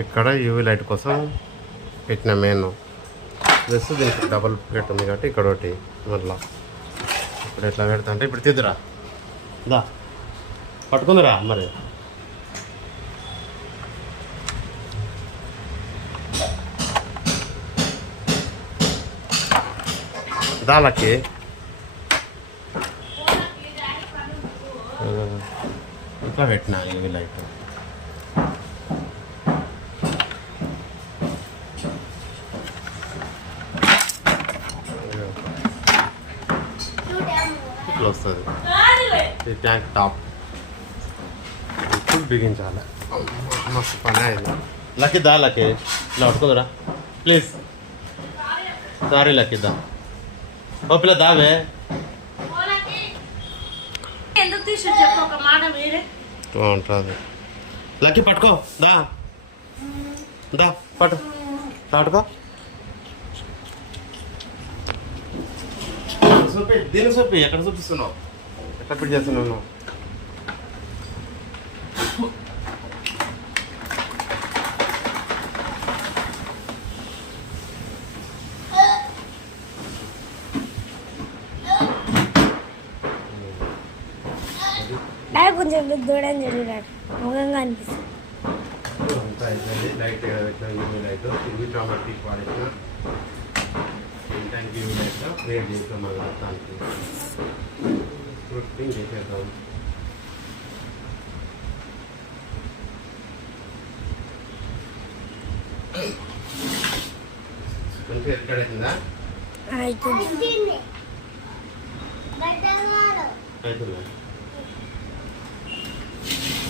ఇక్కడ UV light కోసం పెట్టిన మెయిన్ ప్లస్ దీనికి డబల్ ప్లేట్ ఉంది కాబట్టి ఇక్కడ ఒకటి మళ్ళా ఇప్పుడు ఎట్లా పెడతా అంటే ఇప్పుడు తిద్దురా దా పట్టుకుందిరా మరి దాలకి ఇట్లా పెట్టినా యూవీ లైట్ ఇట్లా వస్తుంది ఈ ట్యాంక్ టాప్ ఇప్పుడు బిగించాలి మస్తు పని అయింది లక్కీ దా లక్కీ ఇలా పట్టుకుందిరా ప్లీజ్ సారీ లక్కీ దా ఓ పిల్ల దావే ఉంటుంది లక్కీ పట్టుకో దా దా పట్టుకో చూపి దీన్ని చూపి ఎక్కడ చూపిస్తున్నావు ఎక్కడ పిట్ చేస్తున్నావు నువ్వు కొంచెం దూరం జరిగినాడు ముఖంగా అనిపిస్తుంది లైట్ లైట్ ఇవి టమాటిక్ వాడిన ఇంటానికి ఇవి లైట్ క్రియేట్ చేస్తాం మన దానికి క్లింగ్ చేసేద్దాం కొంచెం ఎక్కడైతుందా అవుతుందా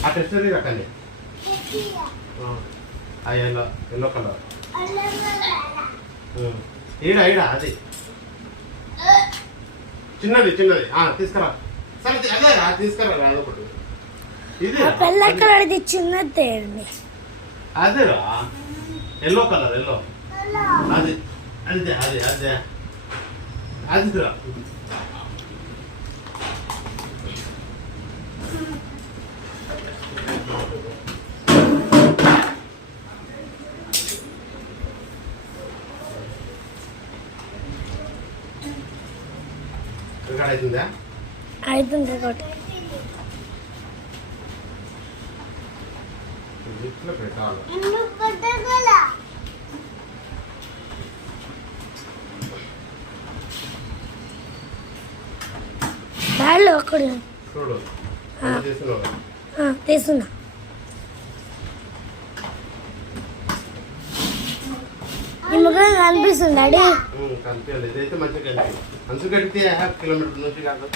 ఆ టెస్టర్ రకండి ఎల్లో ఎల్లో కలర్ ఈడ అది చిన్నది తీసుకురా సరే అదేరా తీసుకురా అదొకటి ఇది చిన్నది అదేరా ఎల్లో కలర్ ఎల్లో అది అదే అదే అదే అదిరా అవుతుంది ఒకటి వాళ్ళు ఒకడు తీసుకున్నా ఈ ముఖం కనిపిస్తుంది డాడీ కనిపించాలి ఇదైతే మంచిగా కనిపించింది మంచిగా కడితే కిలోమీటర్ నుంచి కాదు